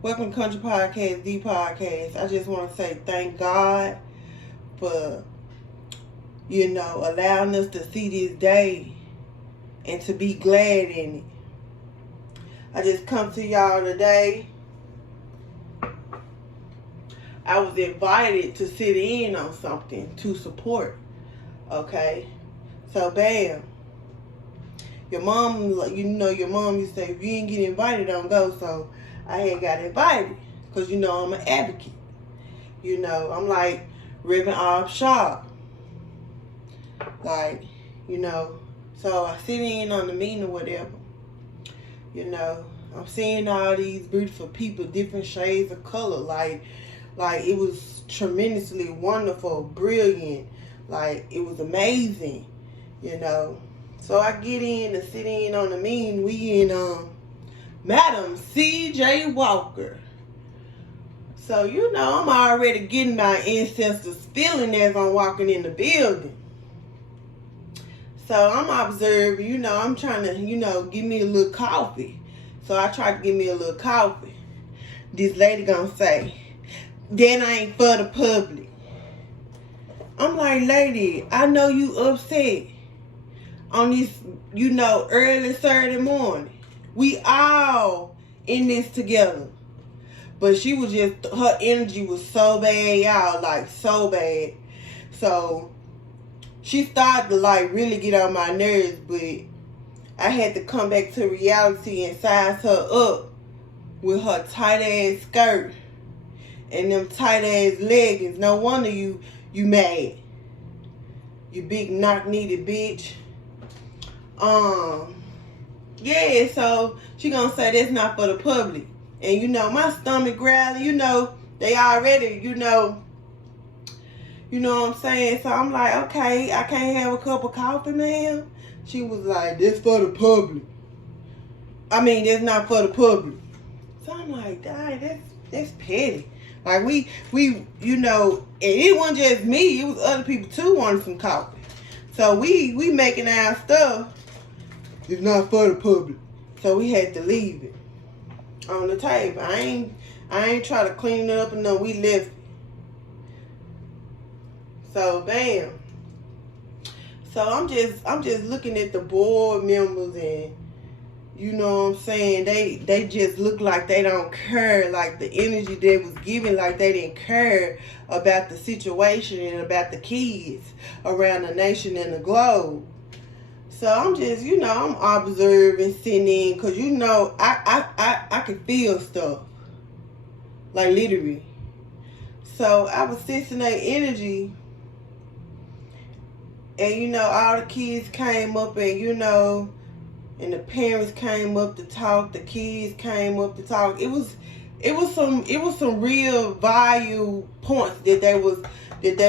Welcome to Country Podcast, the podcast. I just want to say thank God for, allowing us to see this day and to be glad in it. I just come to y'all today. I was invited to sit in on something to support. Okay? So, bam. Your mom used to say, if you didn't get invited, don't go. So, I had got invited because, I'm an advocate. I'm like ripping off shop. So I sit in on the meeting or whatever. I'm seeing all these beautiful people, different shades of color. Like it was tremendously wonderful, brilliant. Like, it was amazing, So I get in to sit in on the meeting. We in Madam C.J. Walker. So, I'm already getting my ancestors feeling as I'm walking in the building. So I'm observing, I'm trying to, give me a little coffee. So I try to give me a little coffee. This lady gonna say, that ain't for the public. I'm like, lady, I know you upset on this, early Saturday morning. We all in this together. But she was just, her energy was so bad, y'all, like so bad. So she started to like really get on my nerves, but I had to come back to reality and size her up with her tight ass skirt and them tight ass leggings. No wonder you mad. You big knock-kneed bitch. Yeah, so she gonna say that's not for the public. And my stomach growling, they already, you know what I'm saying? So I'm like, okay, I can't have a cup of coffee, ma'am. She was like, that's for the public. I mean, that's not for the public. So I'm like, dang, that's petty. Like we, and it wasn't just me, it was other people too wanting some coffee. So we making our stuff. It's not for the public. So we had to leave it on the table. I ain't try to clean it up and no, we left it. So bam. So I'm just looking at the board members and you know what I'm saying, they just look like they don't care, like the energy they was giving, like they didn't care about the situation and about the kids around the nation and the globe. So I'm just, I'm observing, sitting in, because I can feel stuff. Like literally. So I was sensing that energy. And all the kids came up and and the parents came up to talk, the kids came up to talk. It was some real value points that they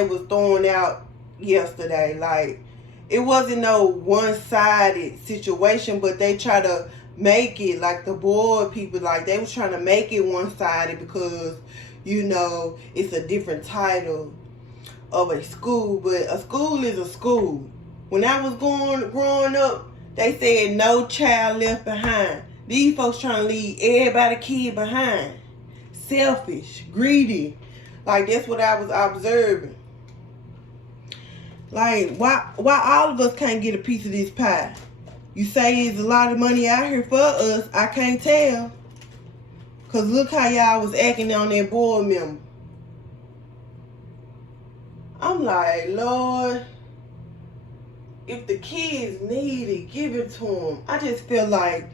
was throwing out yesterday. Like, it wasn't no one-sided situation, but they try to make it, like the board people, like they was trying to make it one-sided because, it's a different title of a school, but a school is a school. When I was growing up, they said no child left behind. These folks trying to leave everybody kid behind. Selfish, greedy. Like, that's what I was observing. Like, why all of us can't get a piece of this pie? You say it's a lot of money out here for us. I can't tell. Because look how y'all was acting on that board member. I'm like, Lord, if the kids need it, give it to them. I just feel like,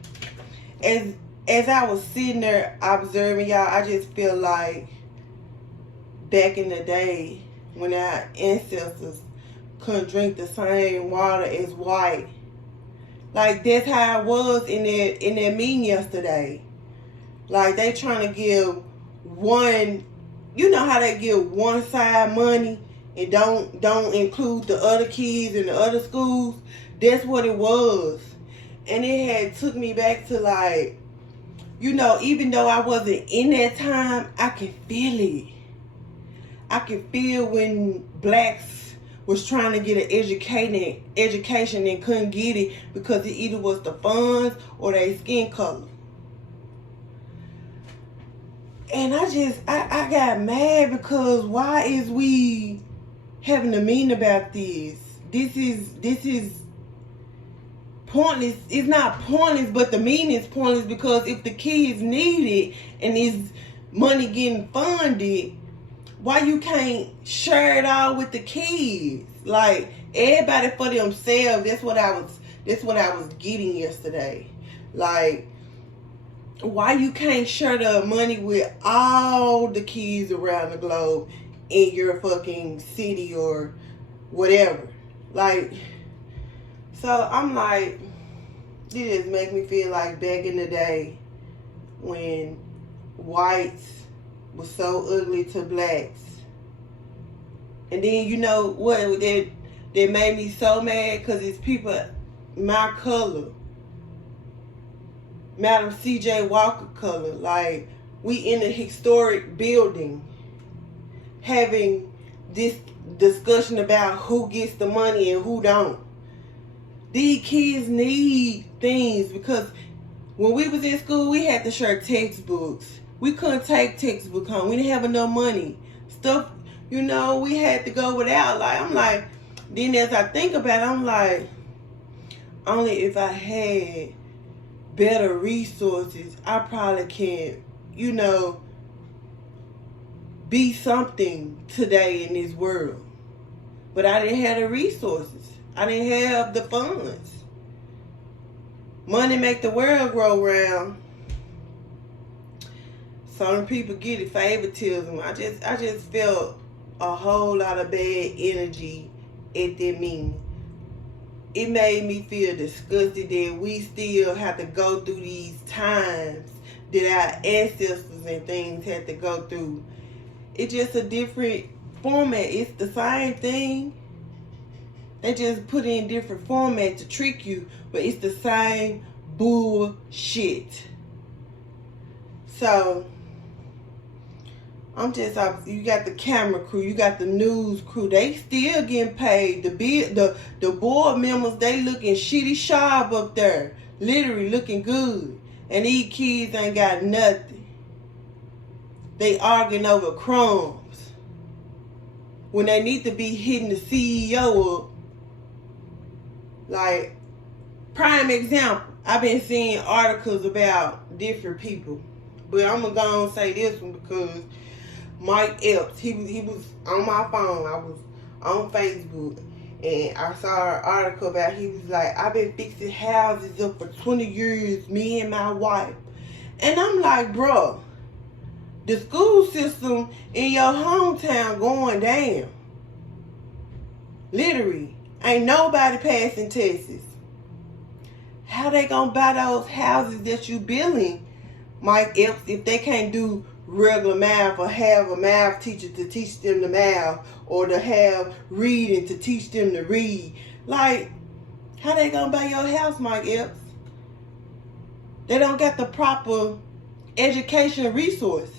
as I was sitting there observing y'all, I just feel like back in the day when our ancestors couldn't drink the same water as white. Like, that's how it was in that meeting yesterday. Like, they trying to give one, how they give one side money and don't include the other kids in the other schools. That's what it was. And it had took me back to like, even though I wasn't in that time, I can feel it. I can feel when blacks was trying to get an education and couldn't get it because it either was the funds or their skin color. And I got mad because why is we having a meeting about this? This is pointless. It's not pointless, but the meeting is pointless because if the kids need it and is money getting funded, why you can't share it all with the kids? Like everybody for themselves. That's what I was getting yesterday. Like, why you can't share the money with all the kids around the globe in your fucking city or whatever? Like, so I'm like, this just make me feel like back in the day when whites was so ugly to blacks. And then you know what, that made me so mad because it's people my color, Madam C.J. Walker color. Like, we in a historic building having this discussion about who gets the money and who don't. These kids need things because when we was in school, we had to share textbooks. We couldn't take textbook home. We didn't have enough money. Stuff, we had to go without. Like, I'm like, then as I think about it, I'm like, only if I had better resources, I probably can, be something today in this world. But I didn't have the resources. I didn't have the funds. Money make the world grow round. Some people get it, favoritism. I just felt a whole lot of bad energy at that meeting. It made me feel disgusted that we still have to go through these times that our ancestors and things had to go through. It's just a different format. It's the same thing. They just put in different format to trick you, but it's the same bullshit. So, you got the camera crew, you got the news crew, they still getting paid. The board members, they looking shitty sharp up there, literally looking good. And these kids ain't got nothing. They arguing over crumbs when they need to be hitting the CEO up. Like, prime example, I've been seeing articles about different people, but I'm gonna go and say this one because Mike Epps, he was on my phone. I was on Facebook and I saw an article about, he was like, I've been fixing houses up for 20 years, me and my wife. And I'm like, bro, the school system in your hometown going down. Literally. Ain't nobody passing tests. How they gonna buy those houses that you building, Mike Epps, if they can't do regular math or have a math teacher to teach them the math or to have reading to teach them to read? Like, how they gonna buy your house, Mike Epps? They don't got the proper education resource.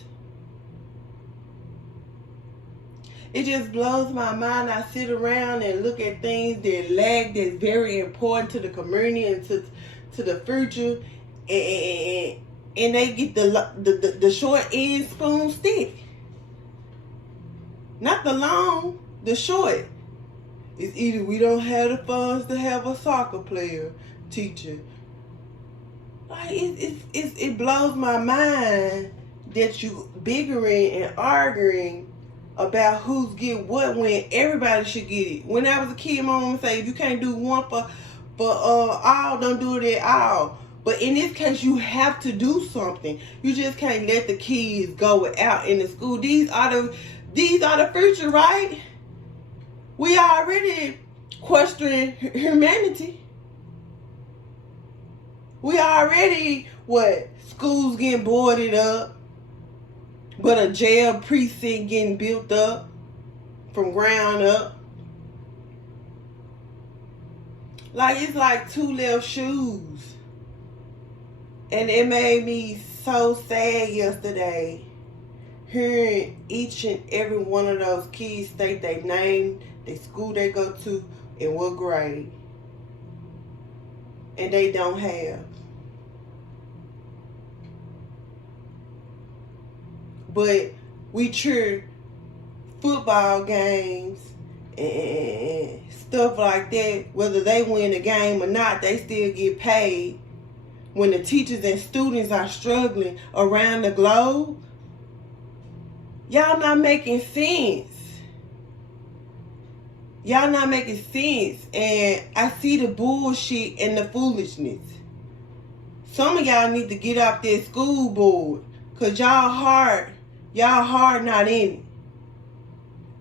It just blows my mind. I sit around and look at things that lack, that's very important to the community and to the future, and they get the short end spoon stick. Not the long, the short. It's either we don't have the funds to have a soccer player teacher. Like, it blows my mind that you bickering and arguing about who's get what when everybody should get it. When I was a kid, my mom would say, if you can't do one for all, don't do it at all. But in this case, you have to do something. You just can't let the kids go out in the school. These are the future, right? We already questioning humanity. We already, schools getting boarded up, but a jail precinct getting built up from ground up. Like, it's like two left shoes. And it made me so sad yesterday hearing each and every one of those kids state their name, the school they go to, and what grade. And they don't have. but we cheer football games and stuff like that. Whether they win the game or not, they still get paid. When the teachers and students are struggling around the globe, y'all not making sense. Y'all not making sense. And I see the bullshit and the foolishness. Some of y'all need to get off that school board. Because y'all hard not in it.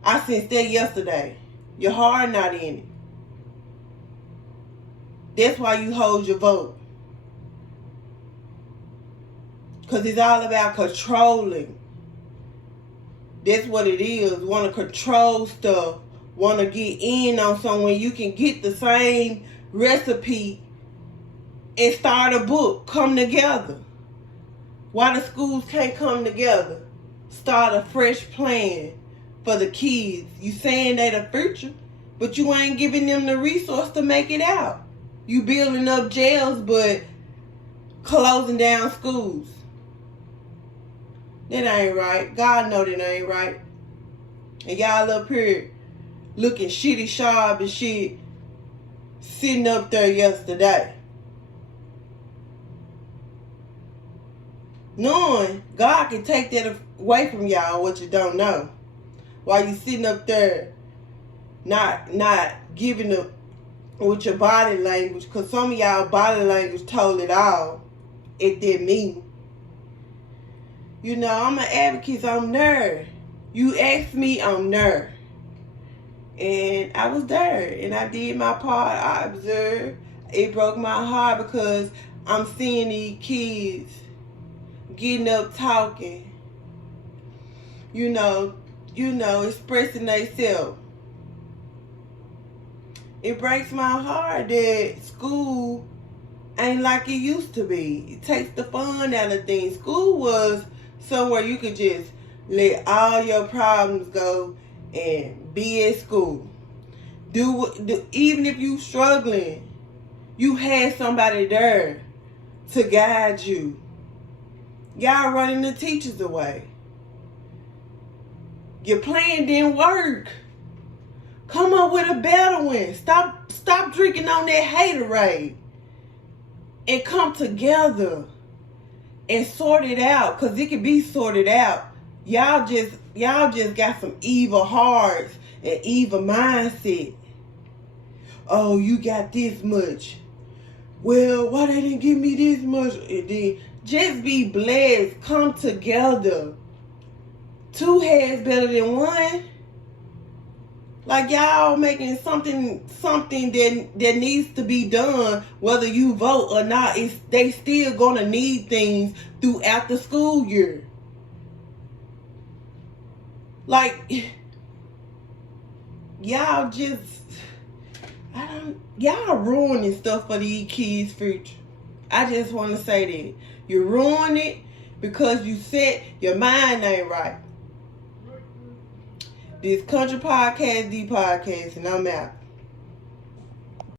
I sensed that yesterday. Your heart not in it. That's why you hold your vote. Because it's all about controlling. That's what it is. Want to control stuff. Want to get in on something. You can get the same recipe and start a book. Come together. Why the schools can't come together? Start a fresh plan for the kids. You saying they the future, but you ain't giving them the resource to make it out. You building up jails, but closing down schools. That ain't right. God know that ain't right. And y'all up here looking shitty sharp and shit, sitting up there yesterday, knowing God can take that away from y'all, what you don't know. While you sitting up there not giving up with your body language, because some of y'all body language told it all. It did me. You know, I'm an advocate, so I'm there. You asked me, I'm there. And I was there, and I did my part. I observed. It broke my heart because I'm seeing these kids getting up talking, you know, expressing themselves. It breaks my heart that school ain't like it used to be. It takes the fun out of things. School was somewhere you could just let all your problems go and be at school. Even if you struggling, you had somebody there to guide you. Y'all running the teachers away. Your plan didn't work. Come up with a better one. Stop drinking on that haterade. And come together and sort it out. Because it can be sorted out. Y'all just got some evil hearts and evil mindset. Oh, you got this much. Well, why they didn't give me this much? And then just be blessed. Come together. Two heads better than one. Like y'all making something that needs to be done, whether you vote or not. They still gonna need things throughout the school year. Like y'all y'all ruining stuff for these kids' future. I just want to say that. You ruin it because you said your mind ain't right. This Country Podcast, the podcast, and I'm out.